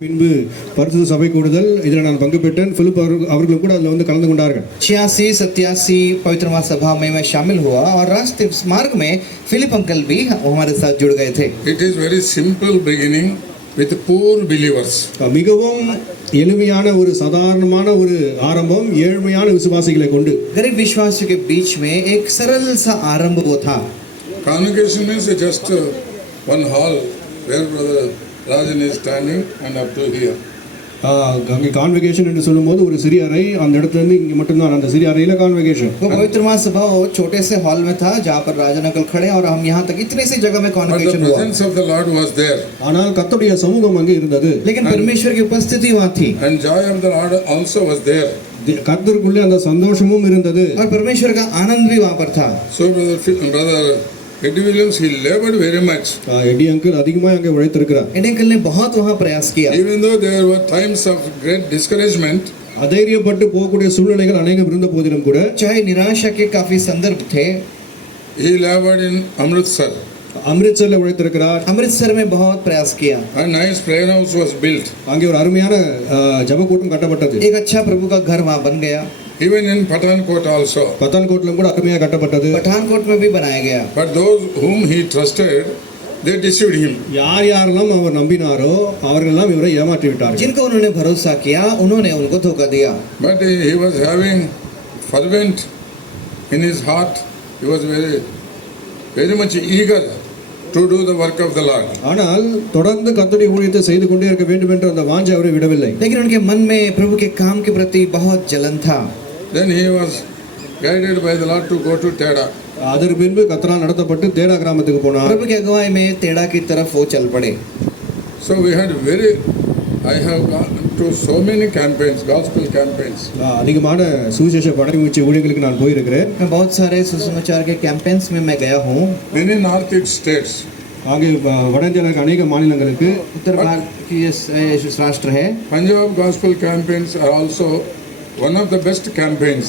பின்பு பரிசுத்த சபை கூடுதல் இதில் நான் பங்கு பெற்றேன். பிலிப் அவர்களும் கூட அதில் வந்து கலந்து கொண்டார்கள். 86-87 पवित्र सभा में मैं शामिल हुआ और रास्ते मार्ग में फिलिप अंकल भी हमारे साथ जुड़ गए थे. It is very simple beginning with poor believers. மிகவும் எளிமையான ஒரு சாதாரணமான ஒரு ஆரம்பம் ஏழ்மையான விசுவாசிகளை கொண்டு. गरीब विश्वासियों के बीच में एक सरल सा आरंभ वो था. Congregation means just one hall where brother Rajan is standing and up to here. அங்கே கான்வெகேஷன் என்று சொல்லும்போது ஒரு சிறிய அறை, அந்த இடத்துல இருந்து இங்கே மட்டும்தான் அந்த சிறிய அறையில கான்வெகேஷன். वो पवित्र सभा छोटे से हॉल में था जहाँ पर राजन अंकल खड़े और हम यहाँ तक इतने सी जगह में कॉन्वोकेशन हुआ. But the presence of the Lord was there. ஆனால் கர்த்தருடைய சமூகம் அங்கே இருந்தது. लेकिन परमेश्वर की उपस्थिति वहाँ थी. And joy of the Lord also was there. கர்த்தருக்குள்ளே அந்த சந்தோஷமும் இருந்தது. और परमेश्वर का आनंद भी वहाँ पर था. So brother Eddie Williams, he labored very much. Eddie uncle அதிகமாக அங்கே உழைத்திருக்கிறார். एडी अंकल ने बहुत वहाँ प्रयास किया. Even though there were times of great discouragement, அதைரியப்பட்டு போகக்கூடிய சூழ்நிலைகள் அநேகம் இருந்த போதிலும் கூட, चाहे निराशा के काफी संदर्भ थे, he labored in Amritsar. அம்ரித்சர்ல உழைத்திருக்கிறார். अमृतसर में बहुत प्रयास किया. A nice prayer house was built. அங்கே ஒரு அருமையான ஜெபக்கூடம் கட்டப்பட்டது. एक अच्छा प्रभु का घर वहाँ बन गया. Even in Pathankot also. பத்தான்கோட்டிலும் கூட அருமையாக கட்டப்பட்டது. पठानकोट में भी बनाया गया. But those whom he trusted, they deceived him. யார் யாரெல்லாம் அவர் நம்பினாரோ அவர்களெல்லாம் இவரை ஏமாற்றி விட்டார்கள். जिनको उन्होंने भरोसा किया उन्होंने उनको धोखा दिया. But he was having fervent in his heart. He was very much eager to do the work of the Lord. ஆனால் தொடர்ந்து கர்த்தருடைய ஊழியத்தை செய்து கொண்டே இருக்க வேண்டும் என்ற அந்த வாஞ்சை அவரை விடவில்லை. लेकिन उनके मन में प्रभु के काम के प्रति बहुत जलन था. Then he was guided by the Lord to go to Teda. அதற்கு பின்பு கர்த்தரால் நடத்தப்பட்டு தேடா கிராமத்துக்கு போனார். प्रभु की अगुवाई में तेड़ा की तरफ वो चल पड़े. So I have gone to so many campaigns, gospel campaigns. அதிகமான சுவிசேஷ படைமுயற்சி ஊழியங்களுக்கு நான் போயிருக்கிறேன். मैं बहुत सारे सुसमाचार के कैंपेन्स में मैं गया हूँ. Many northeast states. ஆகிய வட இந்தியாவிற்கு அநேக மாநிலங்களுக்கு. उत्तर भारत की ये राष्ट्र है. Punjab gospel campaigns are also one of the best campaigns.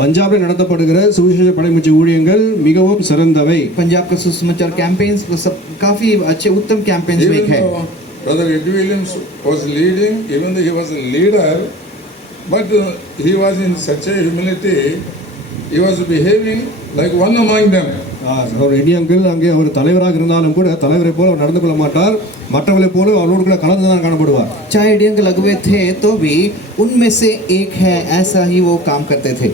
பஞ்சாபில் நடத்தப்படுகிற சுவிசேஷ படைமுயற்சி ஊழியங்கள் மிகவும் சிறந்தவை. पंजाब का सुसमाचार कैंपेन्स सब काफी अच्छे उत्तम कैंपेन्स में है. Brother Eddie Williams was leading, even though he was a leader, but he was in such a humility, he was behaving like one among them. Our eddy uncle அங்கே அவர் தலைவராக இருந்தாலும் கூட தலைவரை போல அவர் நடந்து கொள்ள மாட்டார். மற்றவர்களை போல அவரோடு கூட கலந்து தான் காணப்படுவார். चाहे एडी अंकल अगुवे थे तो भी उनमें से एक है, ऐसा ही वो काम करते थे.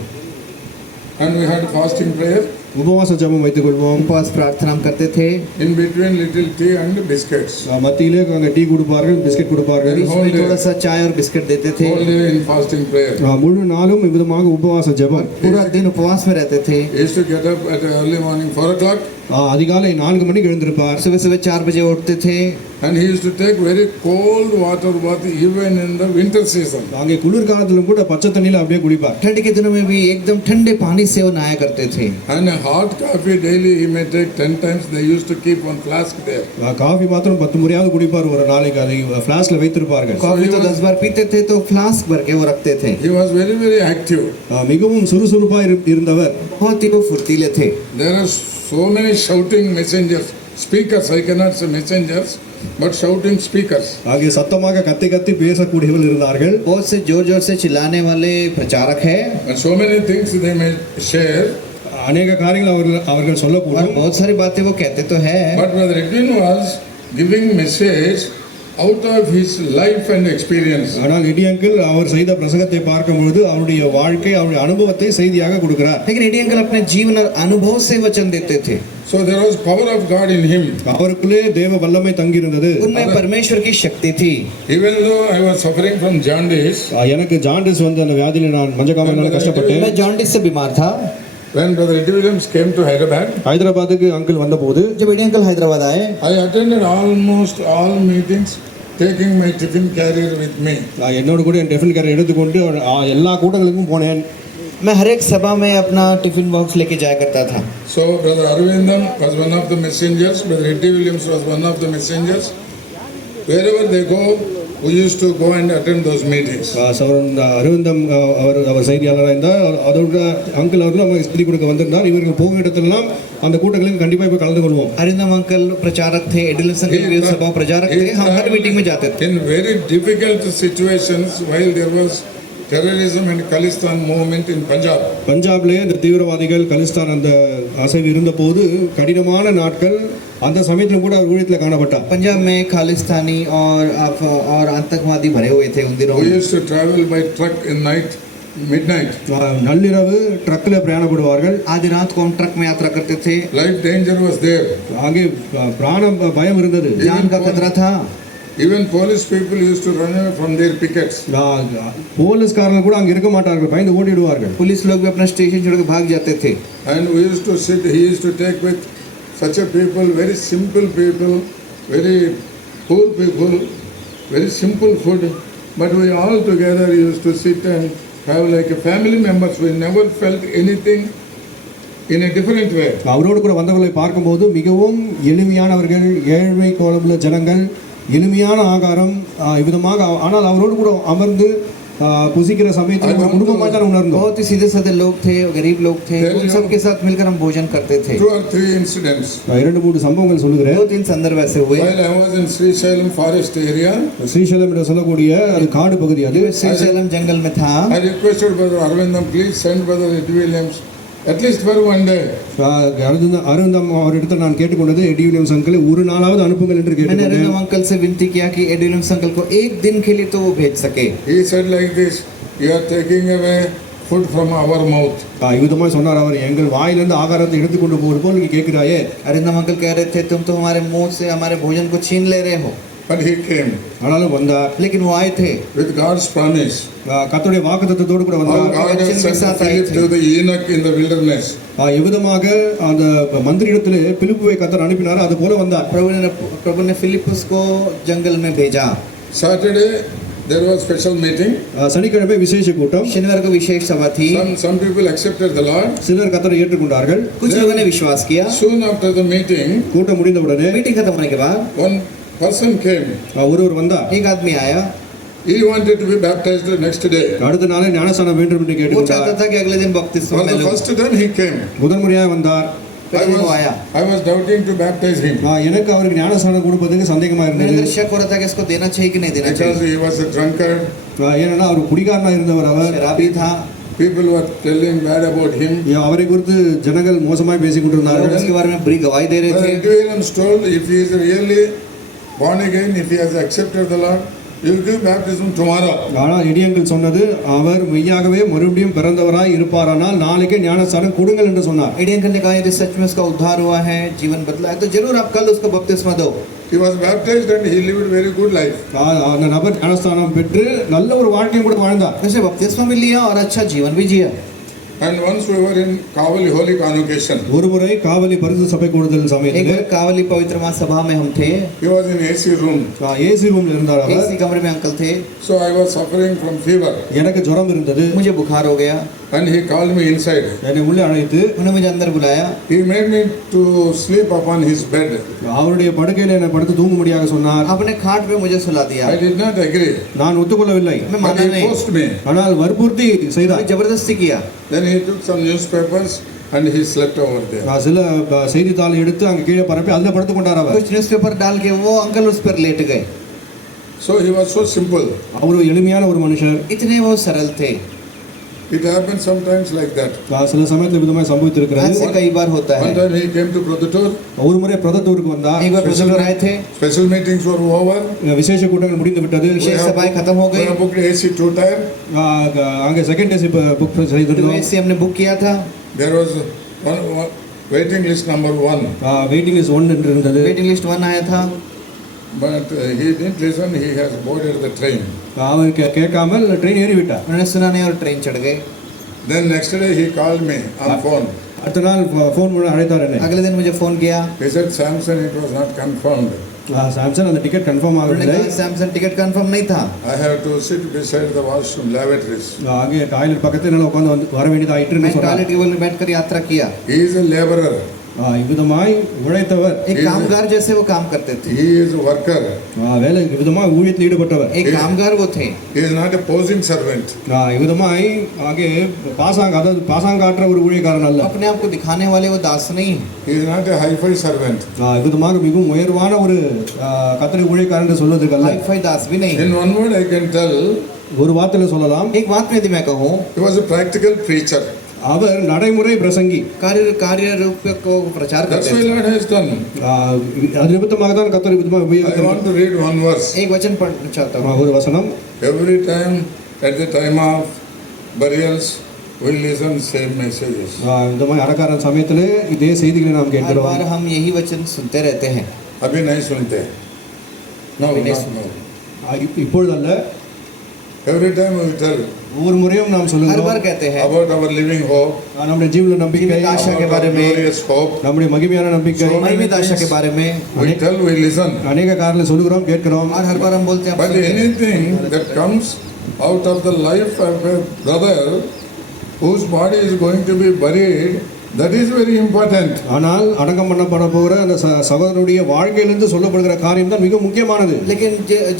And we had fasting prayer. உபவாச ஜெபம் வைத்துக் கொள்வோம். उपवास प्रार्थना करते थे. In between little tea and biscuits. மத்தியிலே அங்கே டீ கொடுப்பார்கள், பிஸ்கட் கொடுப்பார்கள். इसमें थोड़ा सा चाय और बिस्किट देते थे. Whole day in fasting prayer. முழு நாளும் விதமாக உபவாச ஜெபம். पूरा दिन उपवास में रहते थे. He used to get up at early morning 4 o'clock. அதிகாலை 4 மணிக்கு எழுந்திருப்பார். सुबह सुबह 4 बजे उठते थे. And he used to take very cold water bath even in the winter season. அங்கே குளிர் காலத்திலும் கூட பச்சை தண்ணியில அப்படியே குடிப்பார். ठंड के दिनों में भी एकदम ठंडे पानी से वो नहाया करते थे. And a hot coffee daily he may take 10 times. They used to keep one flask there. Coffee மாத்திரம் 10 முறையாவது குடிப்பார் ஒரு நாளைக்கு. அதை ஃப்ளாஸ்க்ல வைத்திருப்பார்கள். कॉफी तो 10 बार पीते थे तो फ्लास्क भर के वो रखते थे. He was very active. மிகவும் சுறுசுறுப்பா இருந்தவர். बहुत ही वो फुर्तीले थे. There are so many shouting messengers, speakers. I cannot say messengers, but shouting speakers. ஆகிய சத்தமாக கத்தி கத்தி பேசக்கூடியவர்கள் இருந்தார்கள். बहुत से जोर जोर से चिल्लाने वाले प्रचारक है. And so many things they may share. அநேக காரியங்கள் அவர்கள் और சொல்லக்கூடும். बहुत सारी बातें वो कहते तो है. But Brother Edwin was giving message out of his life and experience. ஆனால் எடி அங்கிள் அவர் செய்த பிரசங்கத்தை பார்க்கும் பொழுது அவருடைய வாழ்க்கை, அவருடைய அனுபவத்தை செய்தியாக கொடுக்கிறார். लेकिन एडी अंकल अपने जीवन और अनुभव से वचन देते थे. So there was power of God in him. அவருக்குள்ளே தேவ வல்லமை தங்கி இருந்தது. उनमें परमेश्वर की शक्ति थी. Even though I was suffering from jaundice, எனக்கு ஜாண்டிஸ் வந்து அந்த வியாதியில நான் மஞ்சக்காமல கஷ்டப்பட்டேன். मैं जॉन्डिस से बीमार था. when Brother Eddie Williams came to Hyderabad, ஹைதராபாத்துக்கு அங்கிள் வந்தபோது, जब एडी अंकल हैदराबाद आए, I attended almost all meetings taking my tiffin carrier with me. என்னோட கூட என் டிஃபன் கேரியர் எடுத்துக்கொண்டு எல்லா கூட்டங்களுக்கும் போனேன். मैं हर एक सभा में अपना टिफिन बॉक्स लेके जाया करता था. So Brother Arvindam was one of the messengers. Brother Eddie Williams was one of the messengers. Wherever they go, who used to go and attend those meetings. சவரன் அரவிந்தம் அவர் செய்தியாளராக இருந்தார். அதோட அங்கிள் அவர்கள் நம்ம செய்தி கொடுக்க வந்திருந்தார். இவர்கள் போகும் இடத்திலெல்லாம் அந்த கூட்டங்களில் கண்டிப்பாக போய் கலந்து கொள்வோம். अरिंदम अंकल प्रचारक थे, एडिलन संघ के सभा प्रचारक थे, हम हर मीटिंग में जाते थे. In very difficult situations while there was terrorism and Khalistan movement in Punjab. பஞ்சாப்லேயே இந்த தீவிரவாதிகள் கலிஸ்தான் அந்த அசைவு இருந்தபோது கடினமான நாட்கள் அந்த சமயத்திலும் கூட அவர் ஊழியத்தில் காணப்பட்டார். पंजाब में खालिस्तानी और आतंकवादी भरे हुए थे उन दिनों We में. used to travel by truck in night, midnight. நள்ளிரவு ட்ரக்கில் பிரயாணப்படுவார்கள். आधी रात को हम ट्रक में यात्रा करते थे. Life danger was there. அங்கே பிராண பயம் இருந்தது. जान का खतरा था. Even police people used to run away from their pickets. போலீஸ்காரர்கள் கூட அங்க இருக்க மாட்டார்கள், பயந்து ஓடிடுவார்கள். पुलिस लोग भी अपना स्टेशन छोड़ के भाग जाते थे. And we used to sit, he used to take with such a people, very simple people, very poor people, very simple food. But we all together used to sit and have like a family members. We never felt anything in a different way. அவரோடு கூட வந்தவர்களை பார்க்கும்போது மிகவும் எளிமையானவர்கள், ஏழ்மை கோலமுள்ள ஜனங்கள், எளிமையான ஆகாரம் இவ்விதமாக. ஆனால் அவரோடு கூட அமர்ந்து புசிக்கிற சமயத்தில் ஒரு குடும்பமாக தான் உணர்ந்தோம். बहुत ही सीधे साधे लोग थे, गरीब लोग थे, उन सब के साथ मिलकर हम भोजन करते थे. 2 or 3 incidents. 2-3 சம்பவங்கள் சொல்லுகிறேன். 2-3 संदर्भ ऐसे हुए. While I was in Sri Shailam forest area, Srisailam என்று சொல்லக்கூடிய அது காடு பகுதி. அது श्रीशैलम जंगल में था. I requested Brother Arvindam, please send Brother Eddie Williams at least for one day. அருந்தம் அவரிடத்தில் நான் கேட்டுக்கொண்டது, எடி வில்லியம்ஸ் அங்கிள் ஒரு நாளாவது அனுப்புங்கள் என்று मैंने கேட்டுக்கொண்டேன். अरिंदम अंकल से विनती किया कि एडी विलियम्स अंकल को एक दिन के लिए तो वो भेज सके. He said like this, you are taking away food from our mouth. இவ்விதமாக சொன்னார் அவர், எங்கள் வாயிலிருந்து ஆகாரத்தை எடுத்துக்கொண்டு போவது போல் நீ கேட்கிறாயே. अरिंदम अंकल कह रहे थे तुम तो हमारे मुंह से हमारे भोजन को छीन ले रहे हो. But he came ஆனாலும் வந்தார். लेकिन वो आए थे. with God's promise. கர்த்தருடைய வாக்குத்தத்தத்தோடு கூட How வந்தார். God had sent Philip to the Enoch in the wilderness. எவ்விதமாக அந்த மந்திரியிடத்திலே பிலிப்புவை கர்த்தர் அனுப்பினார், அது போல வந்தார். प्रभु ने फिलिपुस को जंगल में भेजा. Saturday there was special meeting. சனிக்கிழமை விசேஷ கூட்டம். शनिवार को विशेष सभा थी. Some people accepted the Lord. சிலர் கர்த்தரை ஏற்றுக்கொண்டார்கள். कुछ लोगों ने विश्वास किया. Soon after the meeting, கூட்டம் முடிந்தவுடனே मीटिंग खत्म होने के बाद one person came. ஒருவர் வந்தார். एक आदमी आया. He wanted to be baptized the next day. அடுத்த நாளே ஞானஸ்நானம் வேண்டும் என்று वो கேட்டுக்கொண்டார். चाहता था कि अगले दिन बपतिस्मा For ले the लूं. first time he came. முதல் முறையாக வந்தார். पहले वो आया. I was doubting to baptize him எனக்கு அவருக்கு ஞானஸ்நானம் கொடுப்பதுக்கு சந்தேகமா मेरे இருந்தது. अंदर शक हो रहा था कि इसको देना चाहिए कि नहीं देना because चाहिए. he was a drunkard. ஏன்னா அவர் குடிகாரனா இருந்தவர். அவர் शराबी था. People were telling bad about him. அவரை குறித்து ஜனங்கள் மோசமாய் பேசிக் लोग கொண்டிருந்தார்கள். उसके बारे में बुरी गवाही दे रहे थे. Williams told if he is really born again, if he has accepted the Lord, he will give baptism tomorrow. ஆனால் எடியங்கள் சொன்னது, அவர் மெய்யாகவே மறுபடியும் பிறந்தவராய் இருப்பாரானால் நாளைக்கே ஞானஸ்நானம் கொடுங்கள் என்று சொன்னார். एडी अंकल ने कहा यदि सच में उसका उद्धार हुआ है, जीवन बदला है, तो जरूर आप कल उसको बपतिस्मा दो. He was baptized and he lived very good life. அந்த நபர் ஞானஸ்நானம் பெற்று நல்ல ஒரு வாழ்க்கையும் கூட வாழ்ந்தார். उसने बपतिस्मा भी लिया और अच्छा जीवन भी जिया. And once we were in Kavali Holy Convocation. ஒருமுறை காவலி பரிசு சபை கூடுதல் एक சமயத்தில் बार कावली पवित्र मां सभा में हम थे. He was in AC room. AC ரூம்ல இருந்தார் அவர். एसी कमरे में अंकल थे. So I was suffering from fever. எனக்கு ஜுரம் இருந்தது. मुझे बुखार हो गया. And he called me inside. என்னை உள்ளே அழைத்து उन्होंने मुझे अंदर बुलाया. He made me to sleep upon his bed. அவருடைய படுக்கையில் என்னை படுத்து தூங்கும்படியாக சொன்னார். अपने खाट पे मुझे सुला दिया. I did not agree. நான் ஒத்துக்கொள்ளவில்லை. मैं But माना he नहीं. forced me. ஆனால் வற்புறுத்தி செய்தார். जबरदस्ती किया. Then he took some newspapers and he slept over there. சில செய்தித்தாள் எடுத்து அங்கே கீழே பரப்பி அதில் படுத்துக் கொண்டார் அவர். कुछ न्यूज़पेपर डाल के वो अंकल उस पर लेट गए. So he was so simple. அவர் ஒரு எளிமையான ஒரு மனுஷர். इतने वो सरल थे. It happens sometimes like that. சில சமயத்தில் விதமாக சம்பவித்திருக்கிறது. ऐसे कई बार होता One है. time he came to Prodhutur. ஒரு முறை பிரதத்தூருக்கு வந்தார். एक बार प्रसन्न आए थे. Special meetings were over. விசேஷ கூட்டங்கள் முடிந்து விட்டது. विशेष सभाएं खत्म हो We गई. have booked AC 2 tier. அங்கே செகண்ட் ஏசி புக் तो செய்திருந்தோம். ऐसे हमने बुक किया था. There was one waiting list number 1. Waiting list 1 என்று இருந்தது. वेटिंग लिस्ट 1 आया था. But he didn't listen. He has boarded the train. அவர் கேட்காமல் ட்ரெயின் ஏறி விட்டார். उन्होंने सुना नहीं और ट्रेन चढ़ गए. Then next day he called me on phone. அடுத்த நாள் ஃபோன் மூலம் அழைத்தார் என்னை. अगले दिन मुझे फोन किया. He said, Samson, it was not confirmed. Samson அந்த டிக்கெட் கன்ஃபார்ம் उन्होंने ஆகவில்லை. कहा सैमसन टिकट कंफर्म नहीं था. I have to sit beside the washroom lavatories. அங்கே டாய்லெட் பக்கத்தில் என்னால் உட்காந்து வர வேண்டியதாயிட்டு मैं சொன்னார். टॉयलेट टेबल में बैठकर यात्रा किया. He is a laborer. இவ்விதமாய் உழைத்தவர், एक कामगार जैसे वो काम करते थे, He is a worker. வேலை இவ்விதமாய் ஊழியத்தில் ஈடுபட்டவர். एक कामगार वो थे, He is not a posing servant. இவ்விதமாய் ஆகிய அதாவது பாசாங்காற்ற ஒரு ஊழியக்காரன் அல்ல. अपने आप को दिखाने वाले वो दास नहीं है, He is not a hi-fi servant. இவ்விதமாக மிகவும் உயர்வான ஒரு கர்த்தருடைய ஊழியக்காரன் என்று சொல்வதற்கல்ல. हाई-फाई दास भी नहीं है। In one word I can tell, ஒரு வார்த்தையில சொல்லலாம், एक बात में यदि मैं कहूँ, he was a practical preacher. அவர் நடைமுறை பிரசங்கி. कार्य रूप को प्रचार That's करते why थे। Lord has done. அது நிமித்தமாக தான் கர்த்தர் விதமாக I உபயோகித்தார். want to read one verse. एक वचन पढ़ना चाहता हूँ। ஒரு வசனம், Every time, at the time of burials, we listen same messages. இந்த மாதிரி அடக்காரன் சமயத்திலே இதே செய்திகளை நாம் हर கேட்கிறோம். बार हम यही वचन सुनते रहते हैं। अभी नहीं सुनते. No, अभी नहीं not now. இப்பொழுதல்ல, Every time we tell ஒவ்வொரு முறையும் நாம் हर சொல்லுகிறோம் बार कहते हैं about our living hope, நம்முடைய ஜீவன நம்பிக்கை, जीवित आशा के about बारे our में, glorious hope. நம்முடைய மகிமையான நம்பிக்கை, So महिमित आशा के बारे में, We tell, we listen. அநேக காரணங்களை சொல்லுகிறோம், கேட்கிறோம். और हर बार हम बोलते हैं, But anything that comes out of the life of a brother whose body is going to be buried, that is very important. ஆனால் அடக்கம் பண்ணப்பட போகிற அந்த சகோதரனுடைய வாழ்க்கையிலிருந்து சொல்லப்படுகிற காரியம் தான் மிக முக்கியமானது. लेकिन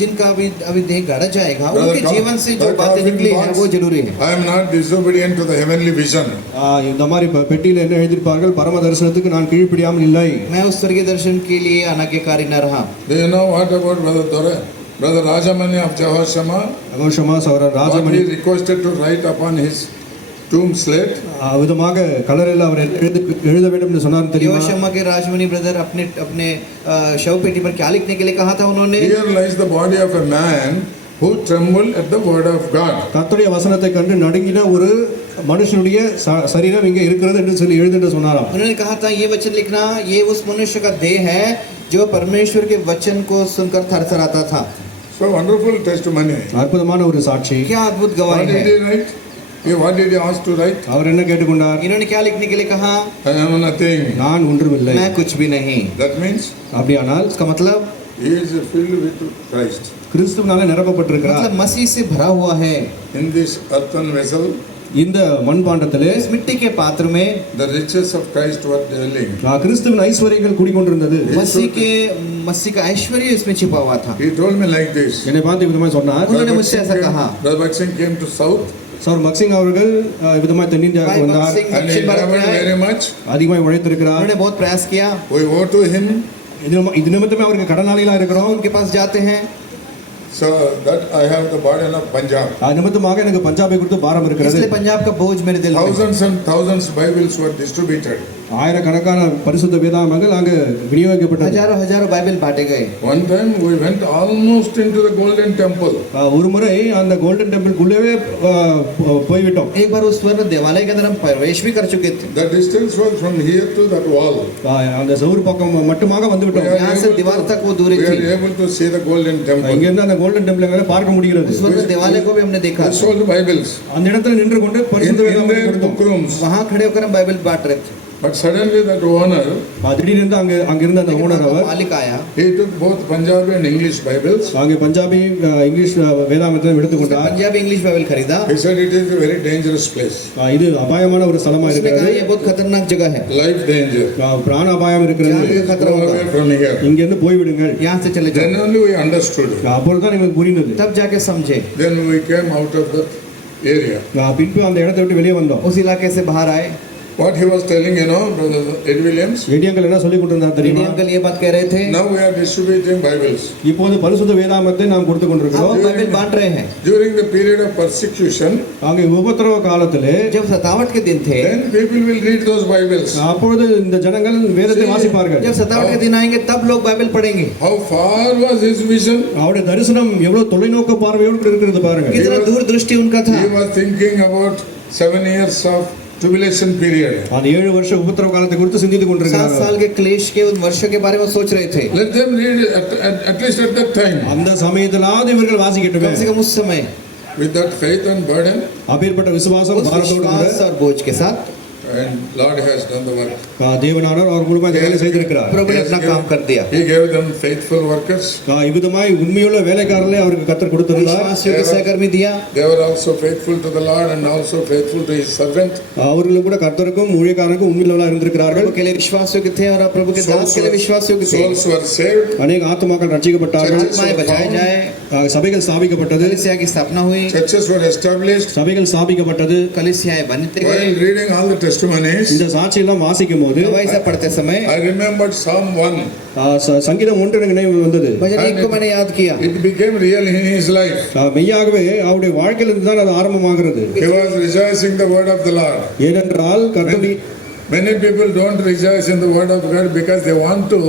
जिनका अभी देह गड़ा जाएगा, Brother, उनके जीवन से जो बातें निकली है वो जरूरी है। I am not disobedient to the heavenly vision. இந்த மாதிரி பெட்டியில் என்ன எழுதியிருப்பார்கள், பரம தரிசனத்துக்கு நான் கீழ்ப்படியாமல் இல்லை. मैं उस स्वर्गीय दर्शन के लिए अनाज्ञाकारी न रहा। Do you know what about Brother Dore? Brother Rajamani of Jehoshama, அகோஷமா சகோதரர் what Rajamani he requested to write upon his tomb slate? விதமாக கலரில் அவர் எழுத வேண்டும் என்று சொன்னார் தெரியுமா? योशमा के राजमणि ब्रदर अपने अपने शव पेटी पर क्या लिखने के लिए कहा था उन्होंने? Here lies the body of a man who trembled at the word of God. கர்த்தருடைய வசனத்தை கண்டு நடுங்கின ஒரு மனுஷனுடைய சரீரம் இங்கே இருக்கிறது என்று சொல்லி எழுது என்று சொன்னாராம். उन्होंने कहा था ये वचन लिखना, ये उस मनुष्य का देह है जो परमेश्वर के वचन को सुनकर थरथराता था। So wonderful testimony. அற்புதமான ஒரு சாட்சி. क्या अद्भुत What गवाही did है। he write? What did he ask to write? அவர் என்ன கேட்டுக்கொண்டார்? इन्होंने क्या लिखने के लिए कहा? I am nothing. நான் ஒன்றுமில்லை. मैं कुछ भी नहीं। That means அப்படியானால் इसका मतलब he is filled with Christ. கிறிஸ்துவினால நிரப்பப்பட்டிருக்கிறார். मतलब मसीह से भरा हुआ है। In this earthen vessel, இந்த மண்பாண்டத்திலே इस मिट्टी के पात्र में the riches of Christ were dwelling. கிறிஸ்துவின் ஐஸ்வர்யங்கள் குடிக்கொண்டிருந்தது. मसीह का ऐश्वर्य इसमें छिपा हुआ था। He told me like this. என்னை பார்த்து விதமாக சொன்னார். उन्होंने मुझसे ऐसा कहा। Brother Bhagat Singh came to south sir மக்சிங் அவர்கள் விதமாக தென்னிந்தியாவுக்கு भाई வந்தார். भगत सिंह and he दक्षिण भारत में traveled आए। very much. அதிகமாக உழைத்திருக்கிறார். उन्होंने बहुत प्रयास किया। We owe to him. இது நிமித்தமே அவருக்கு கடனாளிகளா இருக்கிறோம். उनके पास जाते हैं। So that I have the burden of Punjab. அது நிமித்தமாக எனக்கு பஞ்சாபை குறித்து பாரம் இருக்கிறது. इसलिए पंजाब का बोझ मेरे दिल में। Thousands and thousands Bibles were distributed. ஆயிரக்கணக்கான பரிசுத்த வேதாகமங்கள் அங்கு விநியோகிக்கப்பட்டது. हजारों हजारों बाइबल बांटे गए। One time we went almost into the golden temple. ஒரு முறை அந்த கோல்டன் டெம்பிள்குள்ளவே போய்விட்டோம். एक बार उस स्वर्ण देवालय के अंदर हम प्रवेश भी कर चुके थे। The distance was from here to that wall. அந்த செவுரு பக்கம் மட்டுமாக வந்து விட்டோம். यहाँ से दीवार तक वो दूरी We थी। are able to see the golden temple. இங்க இருந்து அந்த கோல்டன் டெம்பிள் பார்க்க முடிகிறது. स्वर्ण देवालय को भी हमने देखा। We sold Bibles அந்த இடத்துல நின்று கொண்டு பரிசுத்த in வேதாகமத்தை their கொடுத்தோம். book rooms. वहाँ खड़े होकर हम बाइबल बांट रहे थे। But suddenly that owner, திடீர்னு அங்க இருந்த அந்த ஓனர் அவர் मालिक आया। he took both Punjabi and English Bibles. அங்கே பஞ்சாபி இங்கிலீஷ் வேதாகமத்தை எடுத்துக்கொண்டார். पंजाबी इंग्लिश बाइबल खरीदा। He said it is a very dangerous place. இது அபாயமான ஒரு ஸ்தலமா उसने இருக்கிறது. कहा ये बहुत खतरनाक जगह है। Life danger. பிராண அபாயம் இருக்கிறது. Please go away from here. இங்க இருந்து போய்விடுங்கள். यहाँ से चले Then जाओ। only we understood. அப்பொழுதுதான் எங்களுக்கு புரிந்தது. तब जाके समझे। Then we came out of that area. பின்பு அந்த இடத்தை விட்டு வெளியே வந்தோம். उस इलाके से बाहर आए। What he was telling, Brother Ed Williams. எடியங்கள் என்ன சொல்லிக் கொண்டிருந்தார் தெரியுமா? अंकल ये बात कह रहे थे। Now we are distributing Bibles. இப்போது பரிசுத்த வேதாகமத்தை நாம் கொடுத்து கொண்டிருக்கிறோம். हम बाइबल बांट रहे हैं। During the period of persecution, அங்கே உபத்திரவ காலத்திலே जब सतावट के दिन थे, then people will read those Bibles. அப்பொழுது இந்த ஜனங்கள் வேதத்தை வாசிப்பார்கள். जब सतावट के दिन आएंगे तब लोग बाइबल पढ़ेंगे। How far was his vision? அவருடைய தரிசனம் எவ்வளவு தொலைநோக்கு பார்வையோடு இருக்கிறது பாருங்க. कितना दूर दृष्टि उनका था। He was thinking about 7 years of tribulation period. அந்த 7 வருஷ உபத்திரவ காலத்தை குறித்து சிந்தித்துக் 7 கொண்டிருக்கிறார்கள். साल के क्लेश के उन वर्षों के बारे में सोच रहे थे। Let them read at least at that time. அந்த சமயத்திலாவது இவர்கள் வாசிக்கட்டுமே. कम से कम उस समय With that faith and burden, அப்பேற்பட்ட விசுவாசம் उस பாரத்தோடு கூட विश्वास और बोझ के साथ and Lord has done the work. தேவனானவர் அவர் மூலமா இந்த வேலை செய்திருக்கிறார். प्रभु ने अपना काम कर दिया। He gave them faithful workers. இவ்விதமாய் உண்மையுள்ள வேலைக்காரர்களை அவருக்கு கர்த்தர் கொடுத்திருந்தார். विश्वासियों के सहकर्मी दिया। They were also faithful to the Lord and also faithful to His servant. அவர்களும் கூட கர்த்தருக்கும் ஊழியக்காரருக்கும் உண்மையுள்ளவர்களாக இருந்திருக்கிறார்கள். प्रभु के लिए विश्वासियों के थे और प्रभु के दास के लिए विश्वासियों के थे। Souls were saved. अनेक आत्माக்கள் ரட்சிக்கப்பட்டார்கள். आत्माएं बचाए जाए। சபைகள் ஸ்தாபிக்கப்பட்டது. कलीसिया की स्थापना हुई। Churches were established. சபைகள் ஸ்தாபிக்கப்பட்டது. कलीसियाएं बनते गए। While reading all the testimonies, இந்த சாட்சியெல்லாம் வாசிக்கும்போது गवाही सब पढ़ते समय I remembered Psalm 1. சங்கீதம் 1 எனக்கு நினைவு வந்தது. भजन 1 को मैंने याद किया। It became real in his life. மெய்யாகவே அவருடைய வாழ்க்கையிலிருந்து தான் அது ஆரம்பமாகிறது. He was rejoicing the word of the Lord. ஏனென்றால் கர்த்தருடைய Many people don't rejoice in the word of God because they want to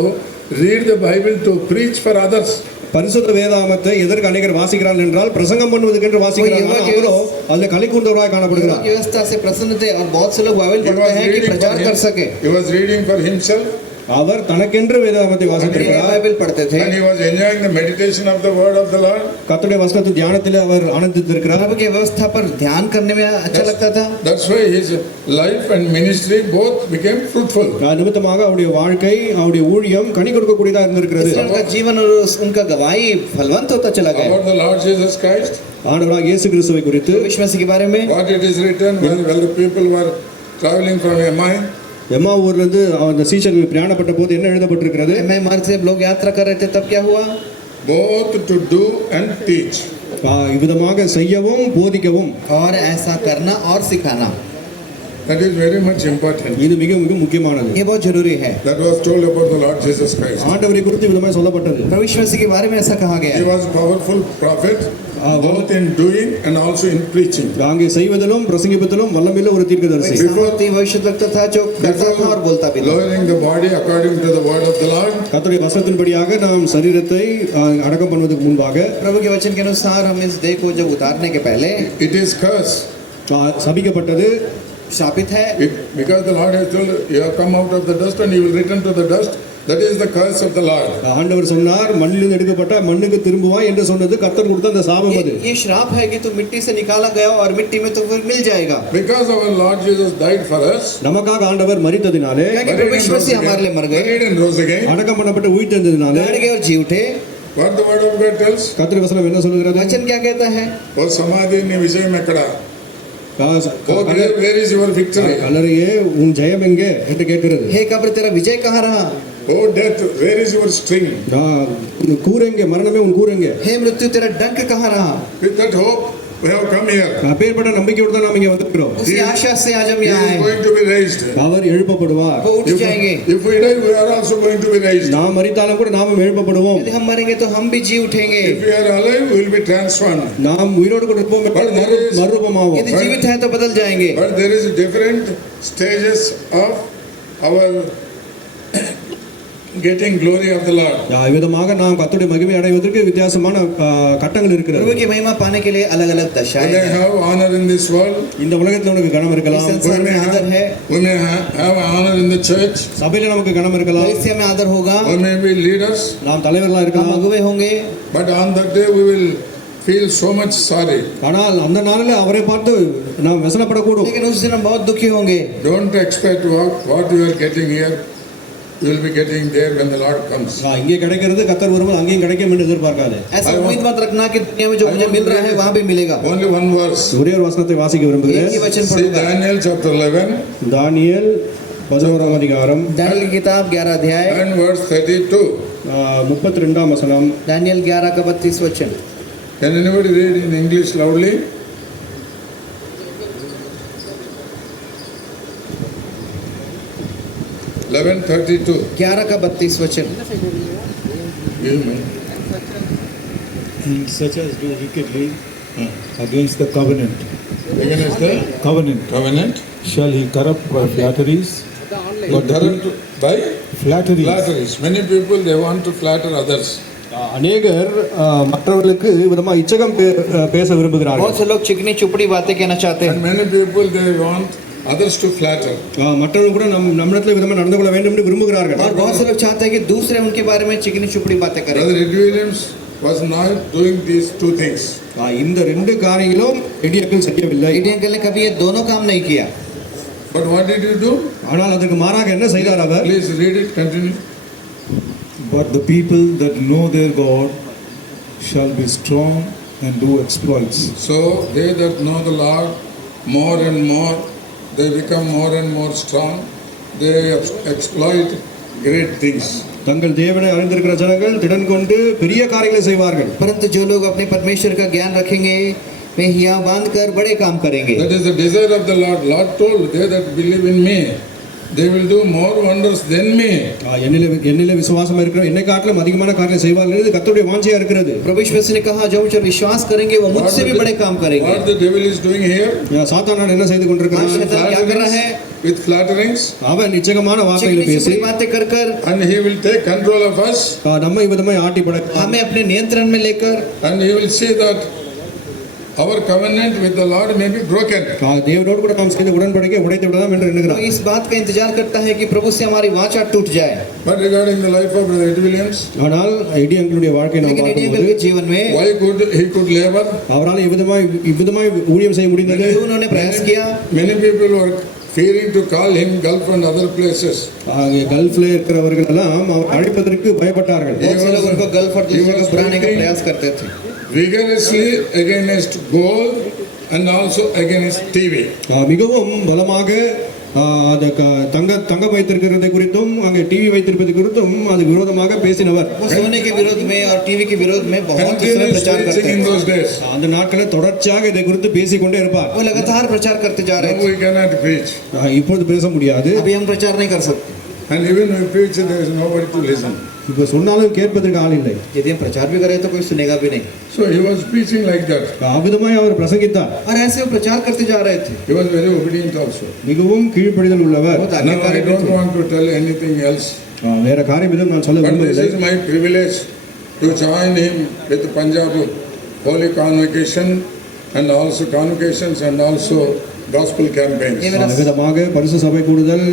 read the Bible to preach for others. பரிசுத்த வேதாகமத்தை எதற்கு அநேகர் வாசிக்கிறார்கள் என்றால் பிரசங்கம் பண்ணுவதற்கு வாசிக்கிறார்கள். அவரோ அதில் களி கூர்ந்தவராய் காணப்படுகிறார். व्यवस्था से प्रसन्न थे और बहुत से लोग बाइबल पढ़ते हैं कि प्रचार कर सके। He was reading for himself. அவர் தனக்கென்று வேதாகமத்தை வாசித்திருக்கிறார். बाइबल पढ़ते थे And he was enjoying the meditation of the word of the Lord. கர்த்தருடைய வசனத்து தியானத்திலே அவர் ஆனந்தித்திருக்கிறார். प्रभु की व्यवस्था पर ध्यान करने में अच्छा लगता था। That's why his life and ministry both became fruitful. நிமித்தமாக அவருடைய வாழ்க்கை அவருடைய ஊழியம் கனி கொடுக்கக்கூடியதா இருந்திருக்கிறது. उनका जीवन और उनका गवाही फलवंत होता चला गया। About the Lord Jesus Christ, ஆண்டவராகிய இயேசு கிறிஸ்துவை குறித்து विश्व मसीह के बारे में what it is written when the people were traveling from Emmaus. எம்மா ஊர்ல இருந்து அந்த சீஷர்கள் பிரயாணப்பட்ட போது என்ன எழுதப்பட்டிருக்கிறது? मैं मार्ग से लोग यात्रा कर रहे थे तब क्या हुआ? Both to do and teach. இவ்விதமாக செய்யவும் போதிக்கவும் और ऐसा करना और सिखाना That is very much important. இது மிக மிக முக்கியமானது. ये बहुत जरूरी है। That was told about the Lord Jesus Christ. ஆண்டவரை குறித்து விதமாக சொல்லப்பட்டது. प्रभु यीशु मसीह के बारे में ऐसा कहा गया He है। was a powerful prophet, both in doing and also in preaching. அங்கே செய்வதிலும் பிரசங்கிப்பதிலும் வல்லமையுள்ள ஒரு தீர்க்கதரிசி. सामर्थ्य भविष्यद्वक्ता था जो करता था और बोलता भी था। Lowering the body according to the word of the Lord. கர்த்தருடைய வசனத்தின்படியாக நாம் சரீரத்தை அடக்கம் பண்ணுவதற்கு முன்பாக प्रभु के वचन के अनुसार हम इस देह को जब उतारने के पहले It is curse. சபிக்கப்பட்டது. शापित है Because the Lord has told you have come out of the dust and you will return to the dust. That is the curse of the Lord. ஆண்டவர் சொன்னார் மண்ணிலிருந்து எடுக்கப்பட்ட மண்ணுக்கு திரும்புவாய் என்று சொன்னது கர்த்தர் கொடுத்த அந்த சாபம் அது. ये श्राप है कि तू मिट्टी से निकाला गया और मिट्टी में तो फिर मिल जाएगा। Because our Lord Jesus died for us. நமக்காக ஆண்டவர் மரித்ததினாலே प्रभु यीशु मसीह हमारे लिए मर गए, Buried and rose again. அடக்கம் பண்ணப்பட்டு உயிர்த்தெழுந்ததினாலே मर गए और जी उठे। What the word of God tells? கர்த்தருடைய வசனம் என்ன சொல்கிறது? वचन क्या कहता है? Oh Samadhi ni vijay mein kada. Oh grave, where is your victory? கல்லறையே உன் ஜெயம் எங்கே என்று கேட்கிறது. हे कब्र तेरा विजय कहाँ रहा? Oh death, where is your sting? கூரெங்கே மரணமே உன் கூரெங்கே. हे मृत्यु तेरा डंक कहाँ रहा? With that hope, we have come here. அப்பேற்பட்ட நம்பிக்கையோடு தான் நாம் இங்கே வந்திருக்கிறோம். उसी आशा से आज हम He यहाँ is आए। going to be raised. அவர் எழுப்பப்படுவார். वो उठ जाएंगे। If we die, we are also going to be raised. நாம் மரித்தாலும் கூட நாமும் எழுப்பப்படுவோம். यदि हम मरेंगे तो हम भी जी उठेंगे। If we are alive, we will be transformed. நாம் உயிரோடு கூட இருப்போம் என்றால் மறுரூபமாவோம். यदि जीवित हैं तो बदल जाएंगे। But there is different stages of our getting glory of the Lord. விதமாக நாம் கர்த்தருடைய மகிமை அடைவதற்கு வித்தியாசமான கட்டங்கள் இருக்கிறது. प्रभु की महिमा पाने के लिए अलग-अलग दशाएं We may हैं। have honor in this world. இந்த உலகத்தில் உனக்கு கனம் इस இருக்கலாம். संसार में आदर है, We may have honor in the church. சபையில நமக்கு கனம் இருக்கலாம். कलीसिया में आदर होगा, We may be leaders. நாம் தலைவர்களா हम இருக்கலாம். अगुवे होंगे। But on that day, we will feel so much sorry. ஆனால் அந்த நாளில் அவரை பார்த்து நாம் व्यसनப்படக்கூடும். लेकिन उस दिन हम बहुत दुखी होंगे। Don't expect what you are getting here. You will be getting there when the Lord comes. இங்கே கிடைக்கிறது கர்த்தர் வரும்போது அங்கேயும் கிடைக்கும் என்று எதிர்பார்க்காதே. ऐसा उम्मीद मत रखना कि दुनिया में जो मुझे मिल रहा है वहाँ भी मिलेगा। Only one verse. ஒரே ஒரு வசனத்தை வாசிக்க एक ही விரும்புகிறேன். वचन See पढ़ूंगा। Daniel chapter 11 தானியேல் 11ஆம் அதிகாரம் दानियेल की किताब 11 अध्याय, and verse 32. 32ஆம் வசனம். दानियेल 11 का 32 वचन। Can anybody read in English loudly? Eleven 32. 11 का 32 वचन। Give me. And such as do wickedly against the covenant Against the covenant. shall he corrupt by flatteries. But the Corrupt by flatteries. flatteries. Many people they want to flatter others. அநேகர் மற்றவர்களுக்கு விதமா இச்சகம் பேச விரும்புகிறார்கள். बहुत से लोग चिकनी चुपड़ी बातें कहना चाहते And हैं। many people they want others to flatter. மற்றவர்கள் கூட நம்மிடத்தில் விதமா நடந்து கொள்ள வேண்டும் என்று விரும்புகிறார்கள். और बहुत से लोग चाहते हैं कि दूसरे उनके बारे में चिकनी चुपड़ी बातें करें। Brother Ed Williams was not doing these two things. இந்த ரெண்டு காரியங்களும் எடியக்கள் செய்யவில்லை. इंडियन अंकल ने कभी ये दोनों काम नहीं किया। But what did you do? ஆனால் அதற்கு மாறாக என்ன செய்தார் அவர்? Please read it, continue. But the people that know their God shall be strong and do exploits. So they that know the Lord more and more, they become more and more strong. They exploit great things. தங்கள் தேவனை அறிந்திருக்கிற ஜனங்கள் திடன் கொண்டு பெரிய காரியங்களை செய்வார்கள். परंतु जो लोग अपने परमेश्वर का ज्ञान रखेंगे वे हिया बांध कर बड़े काम करेंगे। That is the desire of the Lord. Lord told, they that believe in me, they will do more wonders than me. என்னிலே விசுவாசம் இருக்கிற என்னை காட்டிலும் அதிகமான காரியங்களை செய்வார்கள் என்று கர்த்தருடைய வாஞ்சையா இருக்கிறது. प्रभु यीशु मसीह ने कहा जो मुझ पर विश्वास करेंगे वो मुझसे भी बड़े काम करेंगे। What the devil is doing here? சாத்தான் என்ன செய்து கொண்டிருக்கிறான்? शैतान क्या कर रहा है? With flatterings. அவன் நிச்சயமான வார்த்தைகளை பேசி बातें कर कर And he will take control of us. நம்மை விதமாய் ஆட்டி படைப்பான். हमें अपने नियंत्रण में लेकर And he will see that our covenant with the Lord may be broken. தேவனோடு கூட நாம் செய்த உடன்படிக்கை உடைத்து விடலாம் என்று वो எண்ணுகிறான். इस बात का इंतजार करता है कि प्रभु से हमारी वाचा टूट जाए। But regarding the life of Brother Ed Williams, ஆனால் எடியங்களுடைய வாழ்க்கையை நாம் लेकिन एडियंगल பார்க்கும்போது के जीवन में why could he could labor? அவரால் இவ்விதமாய் ஊழியம் செய்ய முடிந்தது. उन्होंने प्रयास किया। Many people were fearing to call him Gulf and other places. கல்ஃப்ல இருக்கிறவர்கள் எல்லாம் அவர் அழைப்பதற்கு பயப்பட்டார்கள். बहुत से लोग उनको गल्फ और दूसरे को बुलाने का प्रयास करते थे। Vigorously against gold and also against TV. மிகவும் பலமாக அது தங்க வைத்திருக்கிறதை குறித்தும் அங்கே டிவி வைத்திருப்பது குறித்தும் அது விரோதமாக பேசினவர். वो सोने के विरोध में और टीवी के विरोध में बहुत Continuous प्रचार करते preaching in थे। those days. அந்த நாட்களில் தொடர்ச்சியாக இதை குறித்து பேசிக்கொண்டே இருப்பார். वो लगातार प्रचार करते जा रहे Now थे। we cannot preach. இப்பொழுது பேச முடியாது. अभी हम प्रचार नहीं कर सकते। And even when we preach, there is nobody to listen. இப்போ சொன்னாலும் கேட்பதற்கு ஆள் இல்லை. यदि हम प्रचार भी करें तो कोई सुनेगा भी नहीं। So he was preaching like that. அவ்விதமாய் அவர் பிரசங்கித்தார். और ऐसे वो प्रचार करते जा रहे थे। He was very obedient also. மிகவும் கீழ்ப்படிதல் உள்ளவர். बहुत Now I आज्ञाकारी भी don't थे। want to tell anything else. வேற காரியம் எதுவும் நான் சொல்ல But this விரும்பவில்லை. is my privilege to join him with Punjab Holy Convocation and also convocations and also gospel campaigns. ये मेरा விதமாக பரிசு சபை கூடுதல்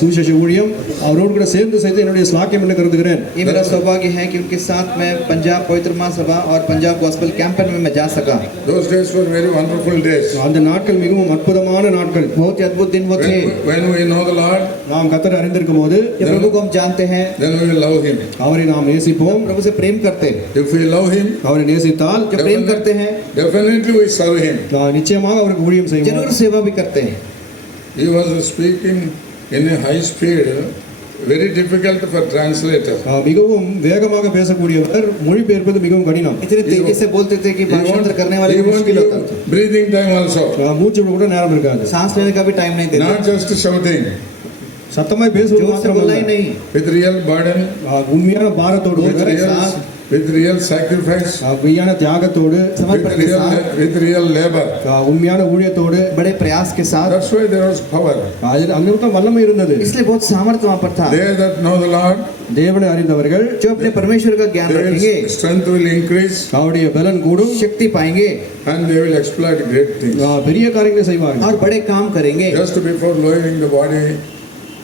சுவிசேஷ ஊழியம் அவரோடு கூட சேர்ந்து செய்து என்னுடைய ஸ்லாக்கியம் என்று கருதுகிறேன். ये मेरा सौभाग्य है कि उनके साथ मैं पंजाब पवित्र महासभा और पंजाब गॉस्पेल कैंपेन में मैं जा सका। Those days were very wonderful days. அந்த நாட்கள் மிகவும் அற்புதமான நாட்கள். बहुत ही अद्भुत दिन वो थे। When we know the Lord, நாம் கர்த்தரை அறிந்திருக்கும் போது जब प्रभु को हम जानते हैं then we will love him. அவரை நாம் நேசிப்போம். प्रभु से प्रेम करते हैं। If we love him, அவரை நேசித்தால் जब प्रेम करते हैं definitely we serve him. நிச்சயமாக அவருக்கு ஊழியம் செய்வோம். जरूर सेवा भी करते हैं। He was speaking in a high speed, very difficult for translator. மிகவும் வேகமாக பேசக்கூடியவர் மொழிபெயர்ப்பது மிகவும் கடினம். इतने तेजी से बोलते थे कि भाषांतर करने वाले को मुश्किल होता था। Breathing time also. மூச்சு விட கூட நேரம் இருக்காது. सांस लेने का भी टाइम नहीं देते। Not just shouting. சத்தமாய் பேசுவது जोर से बोलना ही மாத்திரமல்ல, नहीं। With real burden, உண்மையான பாரத்தோடு with real sacrifice, மெய்யான தியாகத்தோடு समर्पण के साथ with real labor. உண்மையான ஊழியத்தோடு बड़े प्रयास के साथ That's why there was power. அதில் அங்கிருந்த வல்லமை இருந்தது. इसलिए बहुत सामर्थ्य वहाँ पर था। They that know the Lord, தேவனை அறிந்தவர்கள் जो अपने परमेश्वर का ज्ञान रखेंगे their strength will increase அவருடைய பலன் கூடும், शक्ति पाएंगे and they will exploit great things. பெரிய காரியங்களை செய்வார்கள். और बड़े काम करेंगे। Just before lowering the body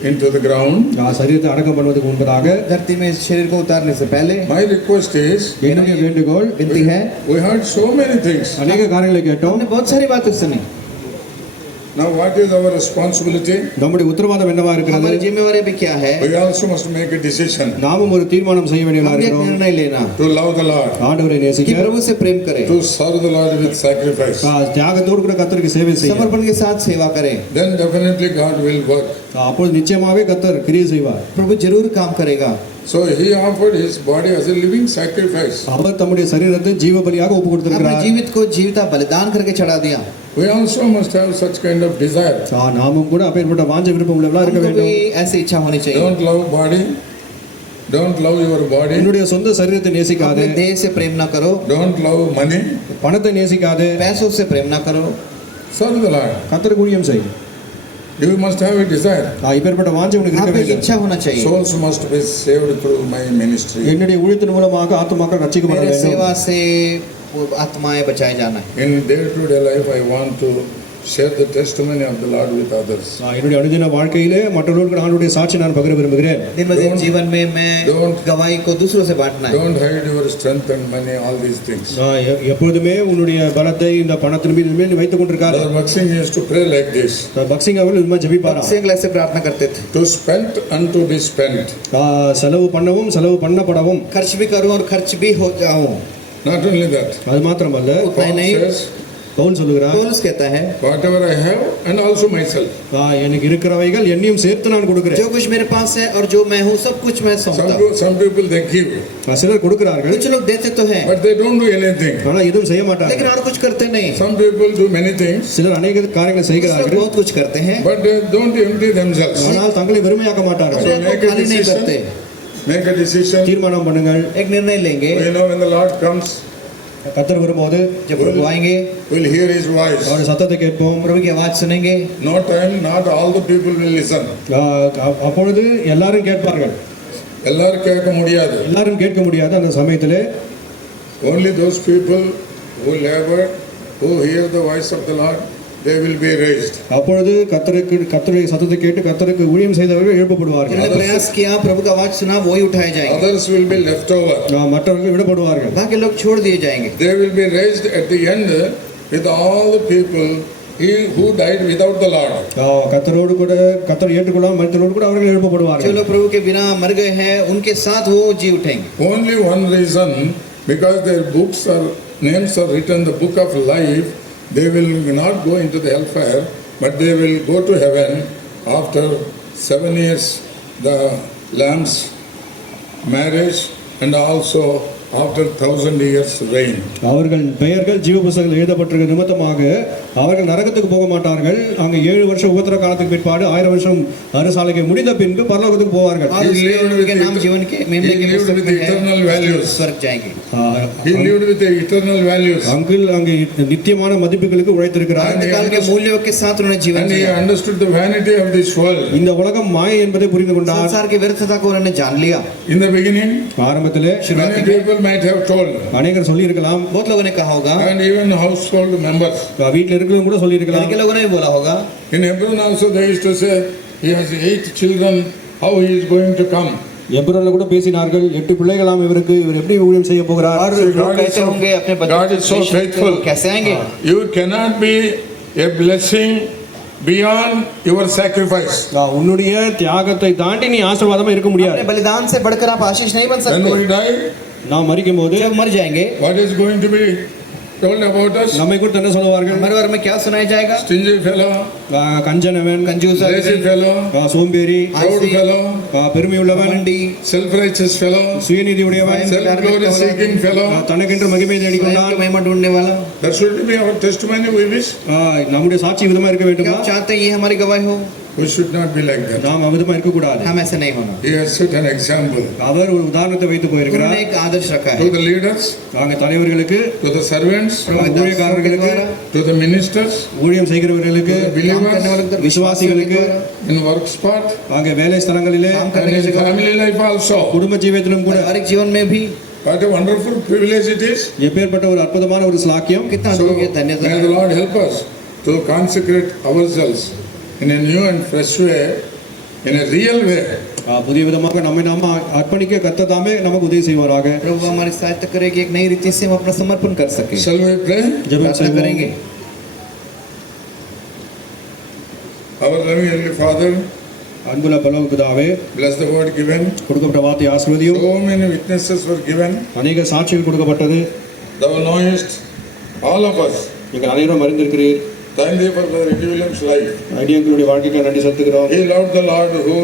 into the ground, சரீரத்தை அடக்கம் பண்ணுவதற்கு முன்பதாக धरती में इस शरीर को उतारने से पहले my request is, என்னுடைய வேண்டுகோள், विनती है, we heard so many things. அநேக காரியங்களை கேட்டோம். हमने बहुत सारी बातें सुनी। Now what is our responsibility? நம்முடைய உத்தரவாதம் என்னவா हमारी இருக்கிறது? जिम्मेवारी भी क्या है? We also must make a decision நாமும் ஒரு தீர்மானம் செய்ய வேண்டியவா हम एक இருக்கிறோம். निर्णय लेना to love the Lord, ஆண்டவரை कि நேசிக்க, प्रभु से प्रेम करें, to serve the Lord with sacrifice. தியாகத்தோடு கூட கர்த்தருக்கு சேவை செய்ய. समर्पण के साथ सेवा करें। Then definitely God will work. அப்பொழுது நிச்சயமாகவே கர்த்தர் கிரியை செய்வார். प्रभु जरूर काम करेगा। So he offered his body as a living sacrifice. அவர் தம்முடைய சரீரத்தை ஜீவ பலியாக ஒப்பு अपने கொடுத்திருக்கிறார். जीवित को जीविता बलिदान करके चढ़ा दिया। We also must have such kind of desire. நாமும் கூட அப்பேற்பட்ட வாஞ்சை விருப்பம் உள்ளவர்களா இருக்க हमको வேண்டும். भी ऐसी इच्छा होनी चाहिए। Don't love body. Don't love your body. என்னுடைய சொந்த சரீரத்தை நேசிக்காதே, अपने देह से प्रेम ना करो, Don't love money. பணத்தை நேசிக்காதே, पैसों से प्रेम ना करो। Serve the Lord. கர்த்தருக்கு ஊழியம் செய். You must have a desire. இப்பேற்பட்ட வாஞ்சை உனக்கு இருக்க आप एक வேண்டும். इच्छा होना चाहिए। Souls must be saved through my ministry. என்னுடைய ஊழியத்தின் மூலமாக ஆத்துமாக்கள் ரட்சிக்கப்பட मेरे வேண்டும். सेवा से वो आत्माएं बचाए जाना है। In day-to-day life, I want to share the testimony of the Lord with others. என்னுடைய அனுதின வாழ்க்கையிலே மற்றவர்களுக்கு ஆண்டவருடைய சாட்சி நான் பகிர விரும்புகிறேன். दिन ब दिन जीवन में मैं गवाही को दूसरों से बांटना है. Don't hide your strength and money, all these things. எப்பொழுதுமே உன்னுடைய பலத்தை இந்த பணத்தின் மீது வைத்துக் கொண்டிருக்கார். Brother Baksin used to pray like this. Bakht Singh அவர்கள் இது மாதிரி ஜெபிப்பாராம். सिंगल ऐसे प्रार्थना करते थे. To spend and to be spent. செலவு பண்ணவும் செலவு பண்ணப்படவும். खर्च भी करूं और खर्च भी हो जाऊं. Not only that. அது மாத்திரமல்ல, பவுல் சொல்லுகிறார், पौलुस कहता है, whatever I have and also myself. எனக்கு இருக்கிறவைகள் என்னையும் சேர்த்து நான் கொடுக்கிறேன். जो कुछ मेरे पास है और जो मैं हूं सब कुछ मैं सौंपता हूं. Some people they give. சிலர் கொடுக்கிறார்கள். कुछ लोग देते तो हैं, but they don't do anything. ஆனா எதுவும் செய்ய மாட்டாங்க. लेकिन और कुछ करते नहीं. Some people do many things. சிலர் अनेक காரியங்களை செய்கிறார்கள். बहुत कुछ करते हैं. but they don't empty themselves. ஆனால் தங்களை வெறுமையாக்க மாட்டார்கள். So make a decision. தீர்மானம் பண்ணுங்கள். एक निर्णय लेंगे. You know when the Lord comes, கர்த்தர் வரும்போது जब प्रभु आएंगे, we'll hear his voice. அவருடைய சத்தத்தை கேட்போம். प्रभु की आवाज सुनेंगे. No time, not all the people will listen. அப்பொழுது எல்லாரும் கேட்பார்கள். எல்லாரும் கேட்க முடியாது. எல்லாரும் கேட்க முடியாது. அந்த சமயத்திலே only those people who labor, who hear the voice of the Lord, they will be raised. அப்பொழுது கர்த்தருடைய சத்தத்தை கேட்டு கர்த்தருக்கு ஊழியம் செய்தவர்கள் எழுப்பப்படுவார்கள். जिन्होंने प्रयास किया, प्रभु का आवाज सुना, वही उठाए जाएंगे. others will be left over. மற்றவர்கள் விடப்படுவார்கள். बाकी लोग छोड़ दिए जाएंगे. they will be raised at the end with all the people who died without the Lord. கர்த்தரோடு கூட கர்த்தர் ஏற்றுக்கொள்ளாமல் மற்றவரோடு கூட அவர்கள் எழுப்பப்படுவார்கள். जो लोग प्रभु के बिना मर गए हैं, उनके साथ वो जी उठेंगे. only one reason, because their books are names are written in the book of life. They will not go into the hellfire, but they will go to heaven after 7 years, the Lamb's marriage, and also after 1,000 years reign. அவர்கள் பெயர்கள் ஜீவ புத்தகத்தில் எழுதப்பட்டிருக்கிற நிமித்தமாக அவர்கள் நரகத்துக்கு போக மாட்டார்கள். அங்கே 7 வருஷம் உபத்திர காலத்துக்கு பிற்பாடு 1000 வருஷம் அரசாலைக்கு முடிந்த பின்பு பரலோகத்துக்கு போவார்கள். He lived with the eternal values. स्वर्ग जाएंगे. He lived with the eternal values. அங்கே நித்தியமான மதிப்புகளுக்கு உழைத்திருக்கிறார். अंतकाल के मूल्यों के साथ उन्होंने जीवन and he Jiya. understood the vanity of this world. இந்த உலகம் மாயை என்பதை புரிந்து கொண்டார். संसार की व्यर्थता को उन्होंने जान लिया. In the beginning, ஆரம்பத்திலே many people might have told, அநேகர் சொல்லி இருக்கலாம். बहुत लोगों ने कहा होगा, and even household members. வீட்டில் இருக்கிறவங்க கூட சொல்லி இருக்கலாம். के लोगों ने भी बोला होगा. In Hebron also they used to say, he has 8 children, how he is going to come. எபிரேயர்ல கூட பேசினார்கள், 8 பிள்ளைகளாம் இவருக்கு, இவர் எப்படி ஊழியம் செய்ய போகிறார்? और लोग कहते होंगे अपने God is so faithful. कैसे आएंगे? You cannot be a blessing beyond your sacrifice. உன்னுடைய தியாகத்தை தாண்டி நீ ஆசீர்வாதமா இருக்க முடியாது. अपने बलिदान से बढ़कर आप आशीष नहीं बन When सकते. we die, நாம் மரிக்கும் போது जब मर जाएंगे, what is going to be told about us? நம்மை குறித்து என்ன சொல்லுவார்கள்? हमारे बारे में क्या सुनाया जाएगा? Stingy fellow, கஞ்சனவன், कंजूस lazy fellow, சோம்பேறி, proud fellow, பெருமையுள்ளவன், मंडी, self-righteous fellow, சுயநீதி உடையவன், self-glory seeking fellow. தனக்கென்று மகிமை தேடிக்கொண்டான். महिमा ढूंढने वाला. That should be our testimony we wish. நம்முடைய சாட்சி விதமா இருக்க क्या வேண்டுமா? आप चाहते हैं ये हमारी गवाही हो? We should not be like that. நாம் அவிதமா இருக்க கூடாது. हम ऐसे नहीं होना. He has set an example அவர் ஒரு உதாரணத்தை வைத்து போயிருக்கிறார். उन्होंने एक आदर्श रखा to है. the leaders, நாங்க தலைவர்களுக்கு, to the servants, ஊழியக்காரர்களுக்கு, to the ministers, ஊழியம் செய்கிறவர்களுக்கு, to the believers, விசுவாசிகளுக்கு, in work spot, அங்கே வேலை ஸ்தலங்களிலே, and in family life also. குடும்ப ஜீவியத்திலும் கூட हर एक जीवन में भी What a wonderful privilege it is. எப்பேற்பட்ட ஒரு அற்புதமான ஒரு ஸ்லாக்கியம். कितना So, अद्भुत धन्यता may है. the Lord help us to consecrate ourselves in a new and fresh way, in a real way. புதிய விதமாக நம்மை நாம அர்ப்பணிக்க கர்த்தர் தாமே நமக்கு உதவி செய்வாராக. प्रभु हमारी सहायता करे कि एक नई रीति से हम अपना समर्पण कर सके. Shall we pray? ஜெபம் प्रार्थना செய்வோம். करेंगे. Our loving Heavenly Father, அன்புள்ள பரலோக பிதாவே, bless the word given. கொடுக்கப்பட்ட வார்த்தை ஆசீர்வதியும். So many witnesses were given. அநேக சாட்சிகள் கொடுக்கப்பட்டது. Thou knowest all of us. நீங்கள் அனைவரும் அறிந்திருக்கிறீர். Thank thee for Brother Eddie Williams' life. ஐடியாக்களுடைய வாழ்க்கைக்கு நன்றி செலுத்துகிறோம். He loved the Lord who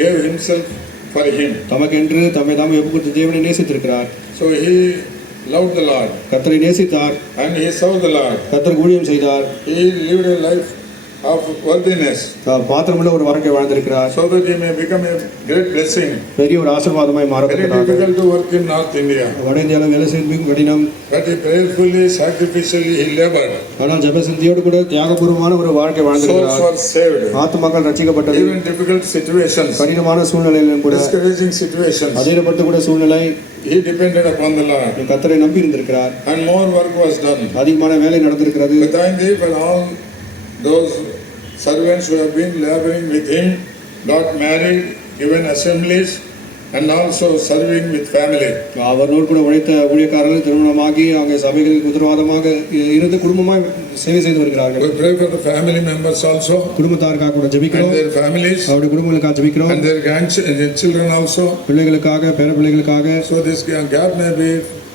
gave himself for him. தமக்கென்று தம்மை தாமே ஒப்புக் கொடுத்து தேவனை நேசித்திருக்கிறார். So he loved the Lord கர்த்தரை நேசித்தார். and he served the Lord. கர்த்தருக்கு ஊழியம் செய்தார். He lived a life of worthiness பாத்திரமுள்ள ஒரு வாழ்க்கை வாழ்ந்திருக்கிறார். so that he may become a great blessing. பெரிய ஒரு ஆசீர்வாதமாய் Very மாறப்பட்டார். difficult to work in North India. வட இந்தியாவில் வேலை செய்வது மிகவும் கடினம். But he prayerfully, sacrificially he labored. ஆனால் ஜெபசிந்தியோடு கூட தியாகபூர்வமான ஒரு வாழ்க்கை Souls வாழ்ந்திருக்கிறார். were saved. ஆத்துமக்கள் ரட்சிக்கப்பட்டது. Even difficult situations, கடினமான சூழ்நிலையிலும் கூட, discouraging situations, அதிகப்பட்டு கூட சூழ்நிலை, he depended upon the Lord. கர்த்தரை நம்பி இருந்திருக்கிறார். And more work was done. அதிகமான வேலை நடந்திருக்கிறது. But thank thee for all those servants who have been laboring with him got married, given assemblies, and also serving with family. அவரோடு கூட உழைத்த ஊழியக்காரர்கள் திருமணமாகி அங்கே சபைகளுக்கு உத்தரவாதமாக இருந்து குடும்பமாய் சேவை செய்து வருகிறார்கள். We pray for the family members also குடும்பத்தாருக்காக கூட and ஜெபிக்கிறோம். their families அவருடைய குடும்பங்களுக்காக ஜெபிக்கிறோம். and their grandchildren also. பிள்ளைகளுக்காக பேர பிள்ளைகளுக்காக So this gap may be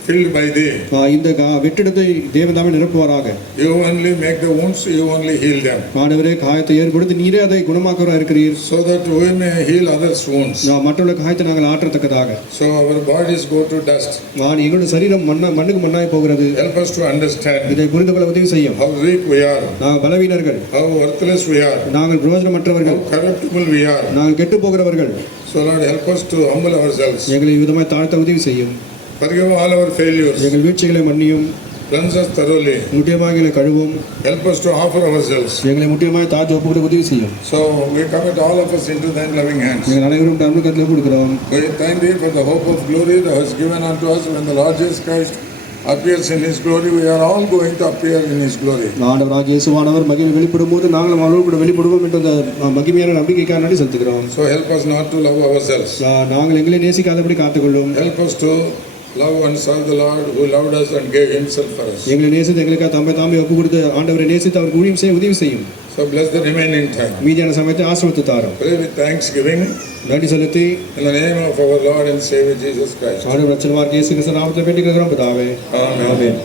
filled by thee. இந்த வெற்றிடத்தை தேவன் தாமே நிரப்புவாராக. You only make the wounds, you only heal them. ஆண்டவரே காயத்தை ஏற்படுத்தி நீரே அதை குணமாக்குவராக இருக்கிறீர். So that we may heal others' wounds. மற்றவர்களுடைய காயத்தை நாங்கள் ஆற்றத்தக்கதாக. So our bodies go to dust. எங்களுடைய சரீரம் மண்ணுக்கு மண்ணாய் போகிறது. Help us to understand இதை புரிந்து கொள்ள உதவி செய்யும். how weak we are, நாங்கள் பலவீனர்கள், how worthless we are, நாங்கள் பிரயோஜனமற்றவர்கள், how corruptible we are. நாங்கள் கெட்டு போகிறவர்கள். So Lord, help us to humble ourselves. எங்களை விதமாய் தாழ்த்த உதவி செய்யும். Forgive all our failures. எங்கள் வீழ்ச்சிகளை மன்னியும். Cleanse us thoroughly. முட்டியமாக எங்களை கழுவும். Help us to offer ourselves. எங்களை முட்டியமாய் தாழ்த்தி ஒப்புக்கொள்ள உதவி செய்யும். So we commit all of us into thine loving hands. எங்கள் அனைவரும் தமிழ் கருத்தில் கொடுக்கிறோம். We thank thee for the hope of glory that has given unto us when the Lord Jesus Christ appears in his glory. We are all going to appear in his glory. ஆண்டவராகிய இயேசுவானவர் மகிமை வெளிப்படும் போது நாங்களும் அவரோடு கூட வெளிப்படுவோம் என்ற அந்த மகிமையான நம்பிக்கைக்காக நன்றி செலுத்துகிறோம். So help us not to love ourselves. நாங்கள் எங்களை நேசிக்காதபடி காத்துக்கொள்ளும். Help us to love and serve the Lord who loved us and gave himself for us. எங்களை நேசித்து எங்களுக்காக தம்மை தாமே ஒப்பு கொடுத்து ஆண்டவரை நேசித்து அவருக்கு ஊழியம் செய்ய உதவி செய்யும். So bless the remaining time. மீதியான சமயத்தை ஆசீர்வதித்து தாரும். Pray with thanksgiving நன்றி செலுத்தி in the name of our Lord and Savior Jesus Christ. ஆண்டவர் ரட்சகராகிய இயேசு கிறிஸ்து நாமத்தில் வேண்டிக் கொள்கிறோம் பிதாவே. Amen. ஆமென்.